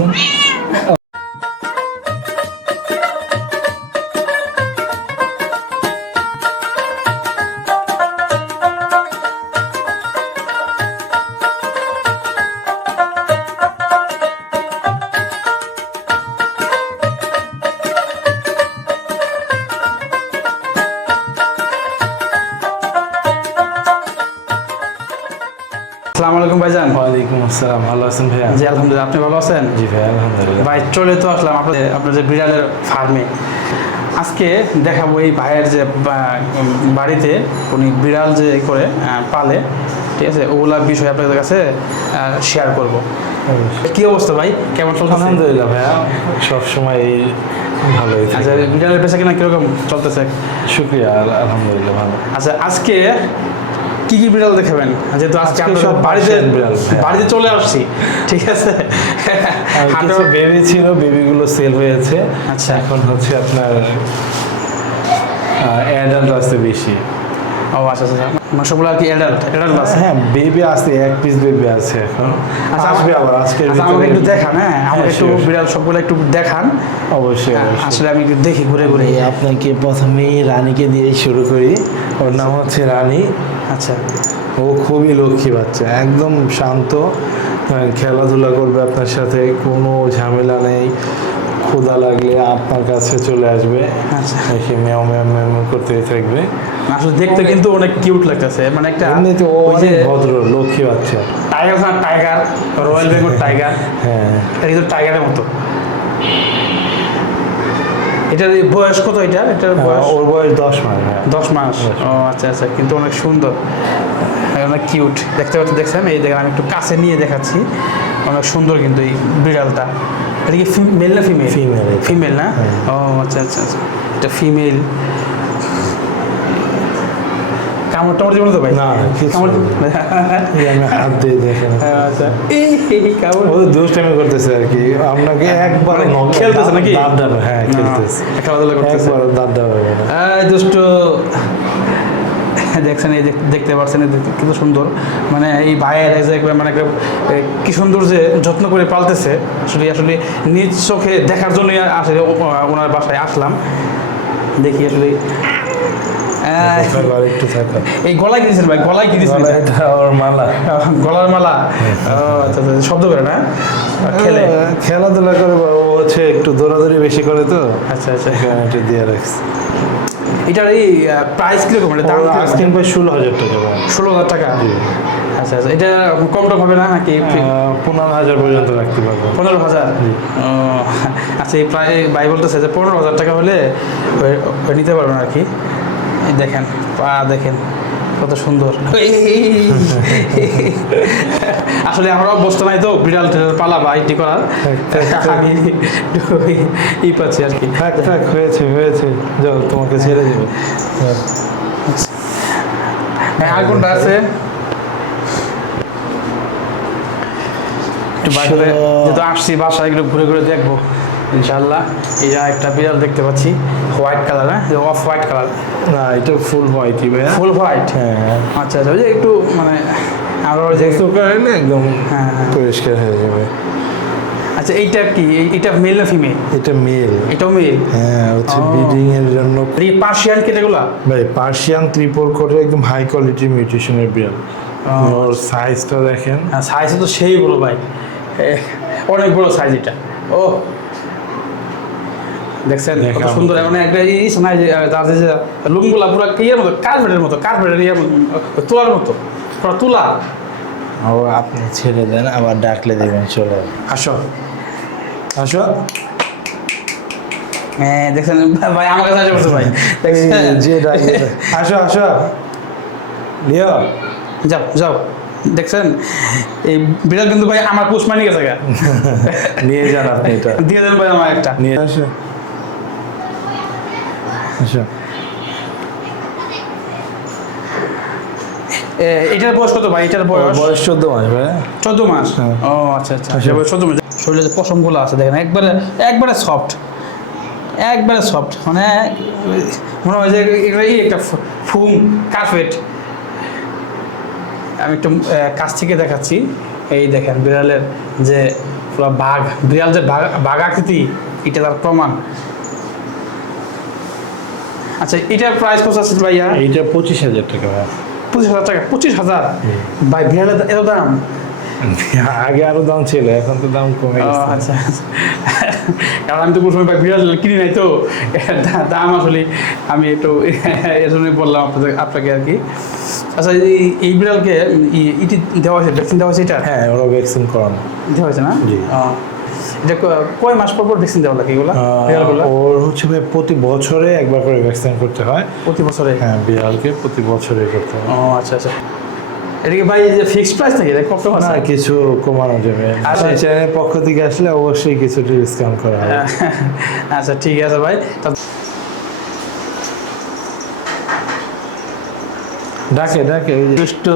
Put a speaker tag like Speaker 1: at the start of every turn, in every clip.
Speaker 1: আছেন
Speaker 2: আসসালাম
Speaker 1: ভালো আছেন ভাইয়া?
Speaker 2: জি আলহামদুলিল্লাহ আপনি ভালো আছেন?
Speaker 1: জি ভাই আলহামদুলিল্লাহ।
Speaker 2: ভাই চলে তো আসলাম আপনাদের আপনার যে বিড়ালের ফার্মে। আজকে দেখাবো এই ভাইয়ের যে বাড়িতে উনি বিড়াল যে করে পালে ঠিক আছে ওগুলা বিষয় আপনাদের কাছে শেয়ার করব। কি অবস্থা ভাই? কেমন চলতেছে?
Speaker 1: আলহামদুলিল্লাহ ভাইয়া সব সময় ভালোই
Speaker 2: আচ্ছা বিড়ালের পেশা কিনা কীরকম চলতেছে?
Speaker 1: শুক্রিয়া আলহামদুলিল্লাহ ভালো।
Speaker 2: আচ্ছা আজকে কি কি বিড়াল দেখাবেন? যেহেতু আজকে
Speaker 1: আজকে
Speaker 2: আমরা
Speaker 1: সব
Speaker 2: বাড়িতে
Speaker 1: হ্যাঁ।
Speaker 2: বাড়িতে চলে আসছি ঠিক আছে? হাটের-
Speaker 1: বেবি ছিল বেবিগুলো সেল হয়েছে।
Speaker 2: আচ্ছা।
Speaker 1: এখন হচ্ছে আপনার অ্যাডাল্ট আছে বেশি।
Speaker 2: ও আচ্ছা আচ্ছা মানে সবগুলো আর কি অ্যাডাল্ট অ্যাডাল্ট আছে?
Speaker 1: হ্যাঁ বেবি আছে এক পিস বেবি আছে এখন।
Speaker 2: আচ্ছা
Speaker 1: আসবে আবার
Speaker 2: আচ্ছা আমাকে একটু দেখান হ্যাঁ? আমাকে একটু. বিড়াল সবগুলো একটু দেখান।
Speaker 1: অবশ্যই অবশ্যই।
Speaker 2: আসলে আমি একটু দেখি ঘুরে ঘুরে।
Speaker 3: আপনাকে প্রথমেই রানীকে দিয়ে শুরু করি।
Speaker 1: ওর নাম হচ্ছে রানী।
Speaker 2: আচ্ছা।
Speaker 1: ও খুবই লক্ষ্মী বাচ্চা একদম শান্ত। আহ, খেলাধুলা করবে আপনার সাথে কোনো ঝামেলা নেই। ক্ষুধা লাগলে আপনার কাছে চলে আসবে।
Speaker 2: আচ্ছা।
Speaker 1: মেও মেও মেও মেও থাকবে।
Speaker 2: আসলে দেখতে কিন্তু অনেক কিউট লাগতেছে। মানে একটা
Speaker 1: এমনিতে ও
Speaker 2: যে
Speaker 1: ভদ্র লক্ষ্মী বাচ্চা।
Speaker 2: টাইগার না টাইগার রয়্যাল বেঙ্গল টাইগার
Speaker 1: হ্যাঁ।
Speaker 2: এটা কিন্তু টাইগারের মতো। এটার বয়স কত এটা এটার বয়স?
Speaker 1: ওর বয়স দশ মাস হ্যাঁ।
Speaker 2: দশ মাস? ও আচ্ছা আচ্ছা কিন্তু অনেক সুন্দর। আর অনেক কিউট দেখতে পাচ্ছি দেখছেন? এই দেখেন আমি একটু কাছে নিয়ে দেখাচ্ছি। অনেক সুন্দর কিন্তু এই বিড়ালটা। এটা কি মেল না ফিমেল
Speaker 1: ফিমেল
Speaker 2: ফিমেল না?
Speaker 1: হ্যাঁ।
Speaker 2: ও আচ্ছা আচ্ছা আচ্ছা। এটা ফিমেল কামড় টামড় দেবেন তো ভাই?
Speaker 1: না,
Speaker 2: কামড়
Speaker 1: হাত দিয়ে দেখেন
Speaker 2: আচ্ছা। এই এই কামড়।
Speaker 1: ও দুষ্টামি করতেছে আর কি। আপনাকে একবার
Speaker 2: মানে খেলতেছে নাকি?
Speaker 1: দাঁত দাঁড়াবে হ্যাঁ খেলতেছে।
Speaker 2: খেলাধুলা করতেছে।
Speaker 1: একবার দাঁত দাঁড়াবে
Speaker 2: এই দুষ্ট দেখছেন এই দেখ- দেখতে পাচ্ছেন কত সুন্দর। মানে এই ভাইয়ের এই যে একবার মানে কি সুন্দর যে যত্ন করে পালতেছে। আসলে আসলে নিজ চোখে দেখার জন্য আসলে ওনার বাসায় আসলাম। দেখি আসলে এই, গলায় কি ভাই? গলায় কি দিয়েছেন?
Speaker 1: ওর মালা।
Speaker 2: গলার মালা? আচ্ছা শব্দ করে না? খেলে।
Speaker 1: খেলাধুলা করে ও হচ্ছে একটু দৌড়াদৌড়ি বেশি করে তো।
Speaker 2: আচ্ছা আচ্ছা।
Speaker 1: একটু দিয়ে রাখছি।
Speaker 2: এটার এই প্রাইস কীরকম? মানে দাম
Speaker 1: প্রায় ষোলো হাজার টাকা
Speaker 2: ষোলো হাজার টাকা? আচ্ছা আচ্ছা এটা কম টম হবে না নাকি
Speaker 1: পনেরো হাজার পর্যন্ত রাখতে পারব।
Speaker 2: পনেরো হাজার? আচ্ছা এই প্রায় ভাই বলতেছে যে পনেরো হাজার টাকা হলে নিতে পারবেন আর কি এই দেখেন পা দেখেন কত সুন্দর। আসলে আমার অবস্থা নাই তো বিড়াল পালা বা ইটি করার। আমি ই পাচ্ছি আর কি।
Speaker 1: থাক থাক হয়েছে হয়েছে। যাও তোমাকে ছেড়ে দেবে।
Speaker 2: হ্যাঁ আর কোনটা আছে? একটু বাইরে যেহেতু আসছি বাসায় এগুলো ঘুরে ঘুরে দেখব। ইনশাল্লাহ এই যে একটা বিড়াল দেখতে পাচ্ছি হোয়াইট কালার হ্যাঁ? Off white colour.
Speaker 1: না এটা ফুল হোয়াইটই ভাইয়া।
Speaker 2: Full white?
Speaker 1: হ্যাঁ।
Speaker 2: আচ্ছা আচ্ছা ওই যে একটু মানে আরও ওই যে
Speaker 1: একদম
Speaker 2: হ্যাঁ, হ্যাঁ।
Speaker 1: পরিষ্কার হয়ে যাবে।
Speaker 2: আচ্ছা এইটা কি? এটা মেল না ফিমেল
Speaker 1: এটা মেল
Speaker 2: এটাও মেল
Speaker 1: হ্যাঁ হচ্ছে। ব্রিডিং এর জন্য
Speaker 2: পার্সিয়ান কেটেগুলা
Speaker 1: ভাই পার্সিয়ান ত্রিপল করে একদম হাই কোয়ালিটির মিউটেশনের বিড়াল। ওর সাইজটা দেখেন।
Speaker 2: সাইজ তো সেই বড় ভাই। অনেক বড় সাইজ এটা। ও দেখছেন? কত সুন্দর মানে একটা ইস নাই যে আহ, যে লুমগুলা পুরো ইয়ের মতো? কার্পেটের মতো কার্পেটের ইয়ে তোলার মতো পুরো তুলা।
Speaker 3: ও আপনি ছেড়ে দেন আবার ডাকলে দেবেন চলে।
Speaker 2: আসো।
Speaker 1: আসো।
Speaker 2: হ্যাঁ দেখছেন? ভাই আমার কাছে আসে ভাই।
Speaker 1: এই আসো আসো। লিও
Speaker 2: যাও যাও। দেখছেন? এই বিড়াল কিন্তু ভাই আমার পুষ মানি গেছে
Speaker 1: নিয়ে যান আপনি এটা।
Speaker 2: দিয়ে দেন ভাই আমার একটা।
Speaker 1: নিয়ে আসো।
Speaker 2: এ, এটার বয়স কত ভাই? এটার বয়স?
Speaker 1: বয়স চোদ্দ মাস ভাই।
Speaker 2: চোদ্দ মাস?
Speaker 1: হ্যাঁ।
Speaker 2: ও আচ্ছা আচ্ছা।
Speaker 1: আচ্ছা।
Speaker 2: চোদ্দ মাস। শরীরে যে পশমগুলো আছে দেখেন একবারে একবারে সফট একবারে সফট মানে মনে হয় যে এই একটা ফুম কার্পেট আমি একটু কাছ থেকে দেখাচ্ছি। এই দেখেন বিড়ালের যে পুরো বাঘ বিড়াল যে বাঘ বাঘ আকৃতি এটা তার প্রমাণ। আচ্ছা এটার প্রাইস কত আছে ভাইয়া?
Speaker 1: এটা পঁচিশ হাজার টাকা ভাই
Speaker 2: পঁচিশ হাজার টাকা পঁচিশ হাজার? ভাই বিড়ালের এত দাম?
Speaker 1: আগে আরও দাম ছিল এখন তো দাম কমে গেছে।
Speaker 2: আচ্ছা আচ্ছা। কারণ আমি তো কোনো সময় ভাই বিড়াল কিনি নাই তো। দাম আসলে আমি একটু এর জন্যই বললাম আপনাদের আপনাকে আর কি। আচ্ছা এই- এই বিড়ালকে ইটি দেওয়া হয়েছে ভ্যাকসিন দেওয়া হয়েছে এটা?
Speaker 1: হ্যাঁ ওরা ভ্যাকসিন করানো।
Speaker 2: দেওয়া হয়েছে না?
Speaker 1: জি।
Speaker 2: ক- কয় মাস পর পর ভ্যাকসিন দেওয়া লাগে এগুলো?
Speaker 1: ওর হচ্ছে ভাই প্রতি বছরে একবার করে ভ্যাকসিন করতে হয়।
Speaker 2: প্রতি বছরে?
Speaker 1: হ্যাঁ বিড়ালকে প্রতি বছরে করতে হয়।
Speaker 2: ও আচ্ছা আচ্ছা। এটা কি ভাই যে ফিক্সড প্রাইস নাকি? এটা কত
Speaker 1: না কিছু কমানো যাবে।
Speaker 2: আচ্ছা।
Speaker 1: চ্যানেলের পক্ষ থেকে আসলে অবশ্যই কিছু ডিসকাউন্ট করা হবে।
Speaker 2: আচ্ছা ঠিক আছে ভাই।
Speaker 1: ডাকে ডাকে
Speaker 2: একটু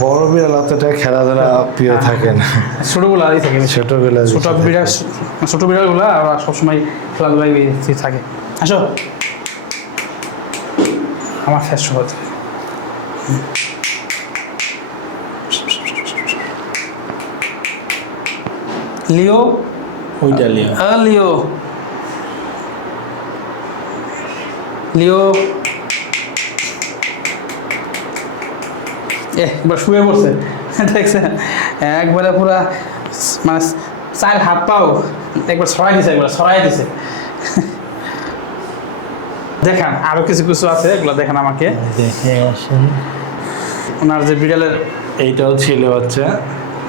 Speaker 1: বড় বিড়াল অতটা খেলাধুলা প্রিয় থাকে না
Speaker 2: ছোটগুলো আরই থাকে
Speaker 1: ছোটবেলা
Speaker 2: ছোট বিড়াল ছোট বিড়ালগুলো আর সবসময় খেলাধুলায় থাকে। আসো। আমার ফেস সহজ লিও?
Speaker 1: ওইটা
Speaker 2: আ লিও। লিও একবার শুয়ে পড়ছে। দেখছেন একবারে পুরা মানে চার হাত পাও একবার ছড়াই দিছে একবার ছড়াই দিছে। দেখান আরও কিছু কিছু আছে এগুলো দেখান আমাকে। ওনার যে বিড়ালের
Speaker 1: এইটাও ছিল বাচ্চা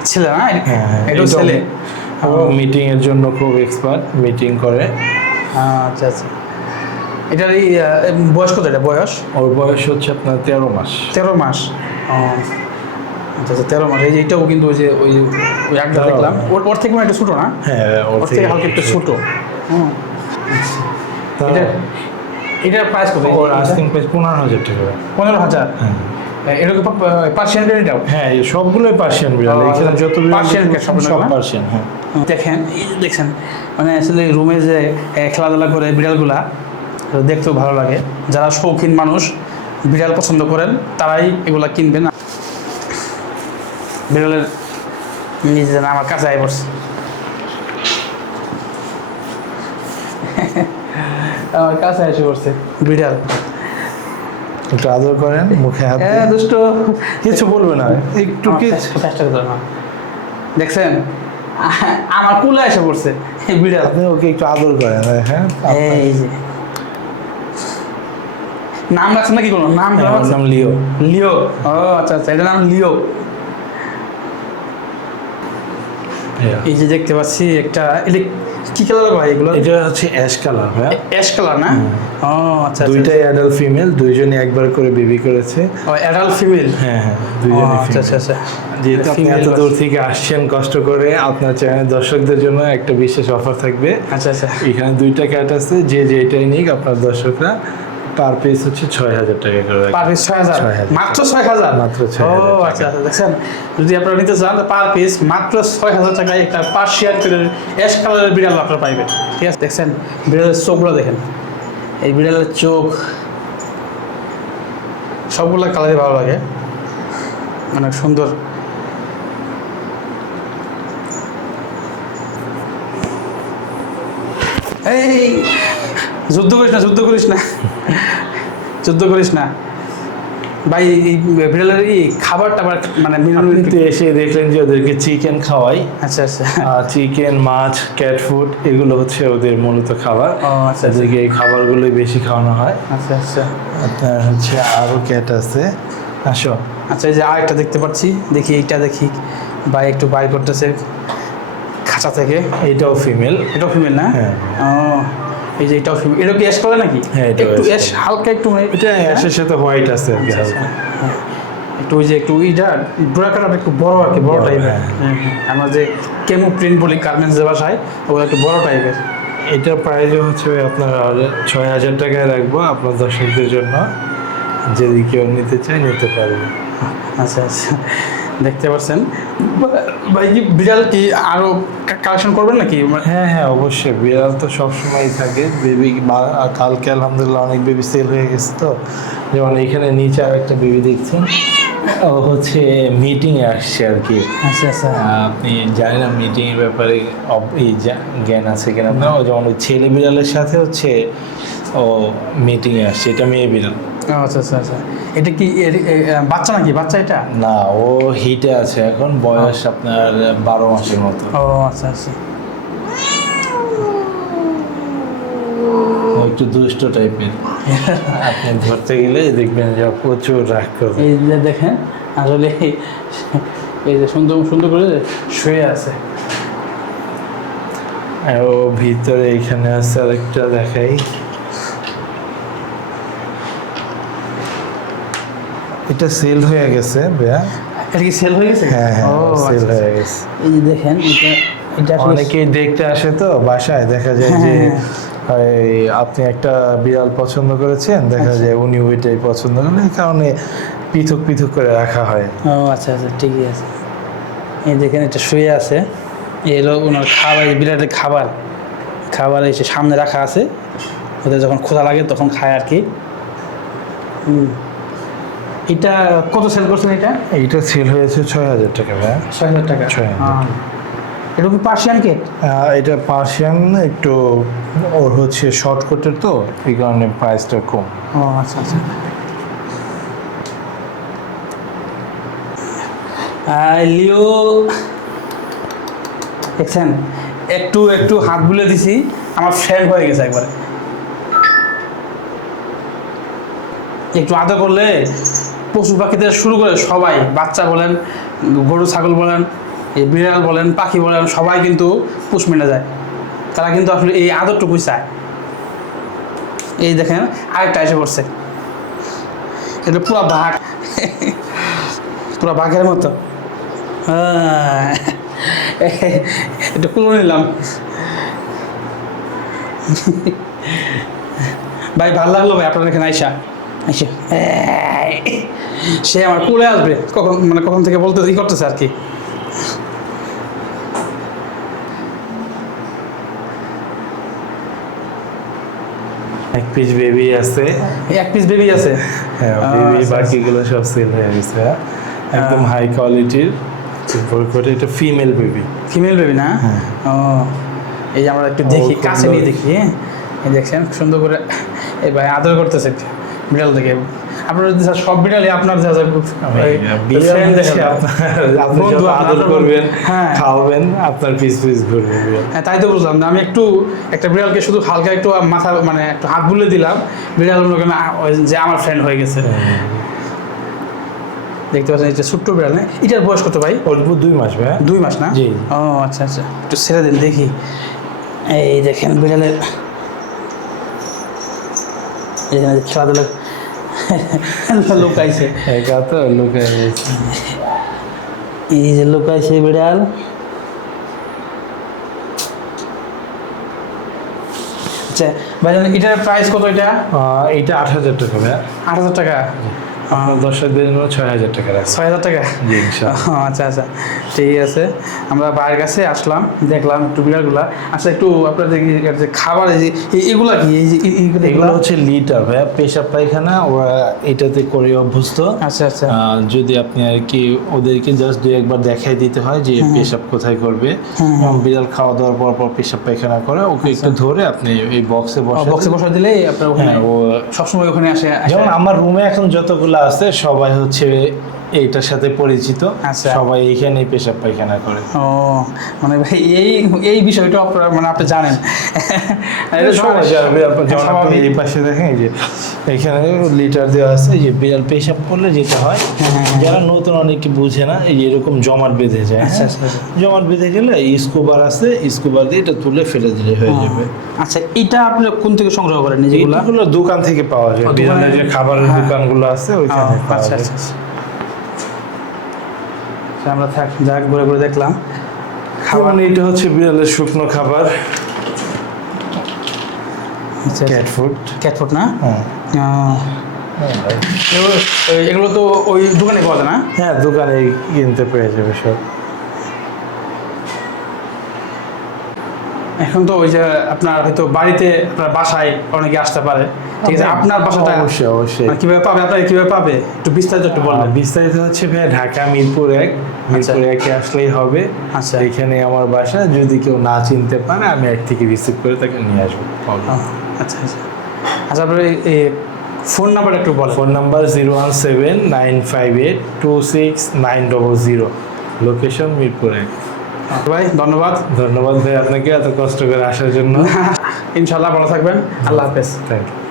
Speaker 2: ছেলে না?
Speaker 1: হ্যাঁ,
Speaker 2: এটাও
Speaker 1: এটাও-
Speaker 2: ছেলে।
Speaker 1: মিটিং এর জন্য খুব এক্সপার্ট মিটিং করে।
Speaker 2: আচ্ছা আচ্ছা। এটার এই বয়স কত এটা? বয়স?
Speaker 1: ওর বয়স হচ্ছে আপনার তেরো মাস।
Speaker 2: তেরো মাস। আচ্ছা আচ্ছা তেরো মাস এই যে এটাও কিন্তু ওই যে ওই ওই একটা। দেখলাম। ওর ওর থেকে একটু ছোটো না?
Speaker 1: হ্যাঁ ওর
Speaker 2: থেকে হালকা একটু ছোটো। হুম। এটা এটার প্রাইস কত?
Speaker 1: ওর আস্কিং প্রাইস পনেরো হাজার টাকা।
Speaker 2: পনেরো হাজার?
Speaker 1: হ্যাঁ।
Speaker 2: এরকম পার্সিয়ান এটাও
Speaker 1: হ্যাঁ সবগুলোই পার্সিয়ান বিড়াল। এখানে যত সব? পার্সিয়ান হ্যাঁ।
Speaker 2: দেখেন এই দেখছেন মানে আসলে রুমে যে খেলাধুলা করে বিড়ালগুলা দেখতেও ভালো লাগে। যারা শৌখিন মানুষ বিড়াল পছন্দ করেন তারাই এগুলা কিনবেন। বিড়ালের নিজে যেন আমার কাছে আই পড়ছে। আমার কাছে এসে পড়ছে। বিড়াল।
Speaker 1: একটু আদর করেন মুখে হাত।
Speaker 2: হ্যাঁ দুষ্ট।
Speaker 1: কিছু বলবে না। একটু
Speaker 2: আমার
Speaker 1: কি
Speaker 2: চেষ্টা- হবে না। দেখছেন? আমার কুলে এসে পড়ছে এই বিড়াল।
Speaker 1: আপনি ওকে একটু আদর করেন হ্যাঁ?
Speaker 2: এই যে। নাম রাখছেন নাকি কোনো? নাম
Speaker 1: হ্যাঁ? নাম লিও।
Speaker 2: লিও। ও আচ্ছা আচ্ছা এটার নাম লিও। এই যে দেখতে পাচ্ছি একটা এটা কি কালার ভাই এগুলো?
Speaker 1: এটা হচ্ছে অ্যাশ কালার হ্যাঁ
Speaker 2: অ্যাশ কালার না? ও আচ্ছা
Speaker 1: দুইটাই অ্যাডাল্ট ফিমেল দুইজনে একবার করে বেবি করেছে।
Speaker 2: ও অ্যাডাল্ট ফিমেল
Speaker 1: হ্যাঁ হ্যাঁ দুইজনে
Speaker 2: আচ্ছা আচ্ছা আচ্ছা।
Speaker 1: যেহেতু আপনি এত দূর থেকে আসছেন কষ্ট করে আপনার চ্যানেল দর্শকদের জন্য একটা বিশেষ অফার থাকবে।
Speaker 2: আচ্ছা আচ্ছা।
Speaker 1: এখানে দুইটা ক্যাট আছে যে যেটাই নিক আপনার দর্শকরা পার পিস হচ্ছে ছয় হাজার টাকা করে
Speaker 2: পার পিস ছয় হাজার মাত্র ছয় হাজার
Speaker 1: মাত্র 6,000
Speaker 2: ও আচ্ছা আচ্ছা দেখছেন? যদি আপনারা নিতে চান পার পিস মাত্র ছয় হাজার টাকায় একটা পার্সিয়ান করে অ্যাশ কালারের বিড়াল আপনারা পাইবেন। ঠিক আছে দেখছেন? বিড়ালের চোখগুলো দেখেন। এই বিড়ালের চোখ সবগুলো কালারই ভালো লাগে। অনেক সুন্দর। এই যুদ্ধ করিস না যুদ্ধ করিস না। যুদ্ধ করিস না। ভাই এই বিড়ালের এই খাবার টাবার মানে মেনু
Speaker 1: এসে দেখলেন যে ওদেরকে চিকেন খাওয়াই।
Speaker 2: আচ্ছা আচ্ছা।
Speaker 1: চিকেন মাছ ক্যাট ফুড এগুলো হচ্ছে ওদের মূলত খাবার।
Speaker 2: আচ্ছা আচ্ছা।
Speaker 1: ওদেরকে এই খাবারগুলোই বেশি খাওয়ানো হয়।
Speaker 2: আচ্ছা আচ্ছা।
Speaker 1: আপনার হচ্ছে আরও ক্যাট আছে। আসো।
Speaker 2: আচ্ছা এই যে আরেকটা দেখতে পাচ্ছি। দেখি এইটা দেখি। ভাই একটু বাইর করতেছে খাঁচা থেকে।
Speaker 1: এইটাও ফিমেল
Speaker 2: এটাও ফিমেল না?
Speaker 1: হ্যাঁ।
Speaker 2: ও। এই যে এটাও ফিমেল এটা কি অ্যাশ করে নাকি?
Speaker 1: হ্যাঁ, এটাও
Speaker 2: একটু অ্যাশ হালকা একটু মানে-
Speaker 1: এটা অ্যাশের সাথে হোয়াইট আছে আর কি
Speaker 2: আচ্ছা, আচ্ছা। হ্যাঁ। একটু ওই যে একটু ওইটা ডোরা কালার একটু বড় আর কি বড় টাইপের
Speaker 1: হ্যাঁ।
Speaker 2: আমরা যে কেমো প্রিন্ট বলি গার্মেন্টস যে বাসায় ওগুলো একটু বড় টাইপের
Speaker 1: এটার প্রাইস হচ্ছে আপনার ছয় হাজার টাকায় রাখব আপনার দর্শকদের জন্য। যদি কেউ নিতে চায় নিতে পারবে।
Speaker 2: আচ্ছা আচ্ছা। দেখতে পাচ্ছেন। ভাই কি বিড়াল কি আরও কালেকশন করবেন নাকি?
Speaker 1: হ্যাঁ হ্যাঁ অবশ্যই। বিড়াল তো সবসময়ই থাকে। বেবি কালকে আলহামদুলিল্লাহ অনেক বেবি সেল হয়ে গেছে তো। যেমন এখানে নিচে আর একটা বেবি দেখছেন। ও হচ্ছে মিটিংয়ে আসছে আর কি।
Speaker 2: আচ্ছা আচ্ছা।
Speaker 1: আপনি জানেন না মিটিং এর ব্যাপারে এই জ্ঞান আছে কিনা? না ও যেমন ওই ছেলে বিড়ালের সাথে হচ্ছে ও মিটিং এ আসছে। এটা মেয়ে বিড়াল।
Speaker 2: আচ্ছা আচ্ছা আচ্ছা এটা কি বাচ্চা নাকি? বাচ্চা এটা?
Speaker 1: না ও হিটে আছে এখন বয়স আপনার বারো মাসের মতো।
Speaker 2: ও আচ্ছা আচ্ছা।
Speaker 1: একটু দুষ্ট টাইপের। আপনি ধরতে গেলে দেখবেন যে প্রচুর রাগ করবে।
Speaker 2: এই যে দেখেন আসলে এই যে সুন্দর সুন্দর করে শুয়ে আছে।
Speaker 1: আর ও ভিতরে এখানে আছে আরেকটা দেখাই। এটা সেল হয়ে গেছে ভাইয়া।
Speaker 2: এটা কি সেল হয়ে গেছে?
Speaker 1: হ্যাঁ হ্যাঁ সেল
Speaker 2: আচ্ছা,
Speaker 1: হয়ে
Speaker 2: আচ্ছা।
Speaker 1: গেছে।
Speaker 2: এই যে দেখেন এটা এটা
Speaker 1: অনেকেই দেখতে আসে তো বাসায় দেখা যায় যে
Speaker 2: হ্যাঁ,
Speaker 1: আপনি একটা বিড়াল পছন্দ করেছেন দেখা
Speaker 2: আচ্ছা।
Speaker 1: যায় উনি ওইটাই পছন্দ করেন এই কারণে পৃথক পৃথক করে রাখা হয়।
Speaker 2: ও আচ্ছা আচ্ছা ঠিকই আছে। এই দেখেন এটা শুয়ে আছে। এই হলো ওনার খাবার বিড়ালের খাবার। খাবার এসে সামনে রাখা আছে। ওদের যখন ক্ষুধা লাগে তখন খায় আর কি। হুম। এটা কত সেল করছেন এটা?
Speaker 1: এইটা সেল হয়েছে ছয় হাজার টাকা ভাইয়া
Speaker 2: ছয় হাজার টাকা।
Speaker 1: ছয় হাজার।
Speaker 2: এটা কি পার্সিয়ান কেট
Speaker 1: এটা পার্সিয়ান একটু ওর হচ্ছে শর্টকাটের তো এই কারণে প্রাইসটা কম।
Speaker 2: ও আচ্ছা আচ্ছা। লিও দেখছেন? একটু একটু হাত বুলে দিছি আমার ফ্রেন্ড হয়ে গেছে একবারে। একটু আদা করলে? পশু পাখিদের শুরু করে সবাই বাচ্চা বলেন গরু ছাগল বলেন বিড়াল বলেন পাখি বলেন সবাই কিন্তু পুষ মেনে যায়। তারা কিন্তু আসলে এই আদরটুকুই চায়। এই দেখেন আরেকটা এসে পড়ছে। এটা পুরো বাঘ। পুরো বাঘের মতো। আহ, একটু কুলো নিলাম। ভাই ভালো লাগল ভাই আপনার এখানে আইসা। সে আমার কুলে আসবে। কখন মানে কখন থেকে বলতে ই করতেছে আর কি।
Speaker 1: এক পিস বেবি আছে।
Speaker 2: এক পিস বেবি আছে।
Speaker 1: হ্যাঁ বেবি
Speaker 2: আচ্ছা,
Speaker 1: বাকিগুলো সব সেল হয়ে গেছে হ্যাঁ। একদম হাই কোয়ালিটির করে এটা ফিমেল বেবি
Speaker 2: ফিমেল বেবি না?
Speaker 1: হ্যাঁ।
Speaker 2: ও এই যে আমরা একটু দেখি কাছে নিয়ে দেখি হ্যাঁ। দেখছেন সুন্দর করে এই ভাই আদর করতেছে বিড়াল থেকে আপনার যদি স্যার সব বিড়ালই আপনার যা যা
Speaker 1: বিড়াল
Speaker 2: বন্ধু,
Speaker 1: আদর করবেন
Speaker 2: হ্যাঁ।
Speaker 1: খাওয়াবেন আপনার পিস পিস ঘুরবে
Speaker 2: হ্যাঁ তাই তো বুঝলাম আমি একটু একটা বিড়ালকে শুধু হালকা একটু মাথা মানে একটু হাত বুলে দিলাম বিড়াল যে আমার ফ্রেন্ড হয়ে গেছে। দেখতে পাচ্ছেন এটা ছোট্ট বিড়াল না এটার বয়স কত ভাই?
Speaker 1: অল্প দুই মাস ভাই।
Speaker 2: দুই মাস না?
Speaker 1: জি।
Speaker 2: ও আচ্ছা আচ্ছা। একটু ছেড়ে দিন দেখি। এই দেখেন বিড়ালের খেলাধুলা লুকাইছে।
Speaker 1: একা তো লুকাই
Speaker 2: এই যে লুকাইছে বিড়াল। আচ্ছা ভাইজান এটার প্রাইস কত এটা?
Speaker 1: এটা এইটা আট হাজার টাকা ভাই
Speaker 2: আট হাজার টাকা?
Speaker 1: আপনার জন্য ছয় হাজার টাকা
Speaker 2: ছয় হাজার টাকা? আচ্ছা আচ্ছা। ঠিক আছে। আমরা বাইরের কাছে আসলাম দেখলাম একটু বিড়ালগুলা। আচ্ছা একটু আপনাদের খাবার এগুলা কি? এই যে
Speaker 1: এগুলো হচ্ছে লিটার ভাইয়া পেশাব পায়খানা ওরা এটাতে করে অভ্যস্ত।
Speaker 2: আচ্ছা আচ্ছা।
Speaker 1: যদি আপনি আর কি ওদেরকে জাস্ট দুই একবার দেখাই দিতে হয় যে পেশাব কোথায় করবে। বিড়াল খাওয়া দাওয়ার পর পর পেশাব পায়খানা করে ওকে একটু ধরে আপনি এই বক্সে বসে
Speaker 2: বক্সে বসা দিলেই আপনার ওখানে
Speaker 1: হ্যাঁ, ও
Speaker 2: সবসময় ওখানে আসে আসে-
Speaker 1: যেমন আমার রুমে এখন যতগুলো আছে সবাই হচ্ছে এইটার সাথে পরিচিত
Speaker 2: আচ্ছা।
Speaker 1: সবাই এইখানেই পেশাব পায়খানা করে
Speaker 2: ও মানে ভাই এই এই বিষয়টা আপনারা মানে আপনি জানেন।
Speaker 1: এই পাশে দেখেন যে এখানে লিটার দেওয়া আছে যে বিড়াল পেশাব করলে যেটা হয় যারা নতুন অনেকে বুঝে না এই এরকম জমাট বেঁধে যায়
Speaker 2: আচ্ছা,
Speaker 1: হ্যাঁ?
Speaker 2: আচ্ছা।
Speaker 1: জমাট বেঁধে গেলে স্কুবার আছে স্কুবার দিয়ে এটা তুলে ফেলে দিলে হয়ে যাবে
Speaker 2: আচ্ছা এটা আপনি কোন থেকে সংগ্রহ করেন যেগুলো
Speaker 1: এগুলো দোকান থেকে পাওয়া যায় বিড়ালের যে খাবারের
Speaker 2: হ্যাঁ।
Speaker 1: দোকানগুলো আছে ওইখানে
Speaker 2: আচ্ছা। আচ্ছা, আমরা থাক যাক ঘুরে ঘুরে দেখলাম।
Speaker 1: খাবার এটা হচ্ছে বিড়ালের শুকনো খাবার।
Speaker 2: আচ্ছা।
Speaker 1: ক্যাট ফুড
Speaker 2: ক্যাট ফুড না? এগুলো তো ওই দোকানে পাওয়া যায় না?
Speaker 1: হ্যাঁ দোকানে কিনতে পেয়ে যাবে সব।
Speaker 2: এখন তো ওই যে আপনার হয়তো বাড়িতে আপনার বাসায় অনেকে আসতে পারে। ঠিক আছে আপনার বাসাটা
Speaker 1: অবশ্যই অবশ্যই।
Speaker 2: মানে কীভাবে পাবে? আপনার কীভাবে পাবে? একটু বিস্তারিত একটু
Speaker 1: আর
Speaker 2: বলবেন
Speaker 1: বিস্তারিত হচ্ছে ভাই ঢাকা মিরপুর এক। মিরপুর একে আসলেই হবে।
Speaker 2: আচ্ছা।
Speaker 1: এখানে আমার বাসা যদি কেউ না চিনতে পারে আমি এক থেকে রিসিভ করে তাকে নিয়ে আসব।
Speaker 2: আচ্ছা আচ্ছা। আচ্ছা আপনার এই- এই ফোন নাম্বার একটু বলেন।
Speaker 1: Phone number zero one seven nine five eight two six nine double zero location Mirpur এক।
Speaker 2: ভাই ধন্যবাদ।
Speaker 1: ধন্যবাদ ভাই আপনাকে এত কষ্ট করে আসার জন্য।
Speaker 2: ইনশাল্লাহ ভালো থাকবেন। আল্লাহ হাফেজ।
Speaker 1: Thank you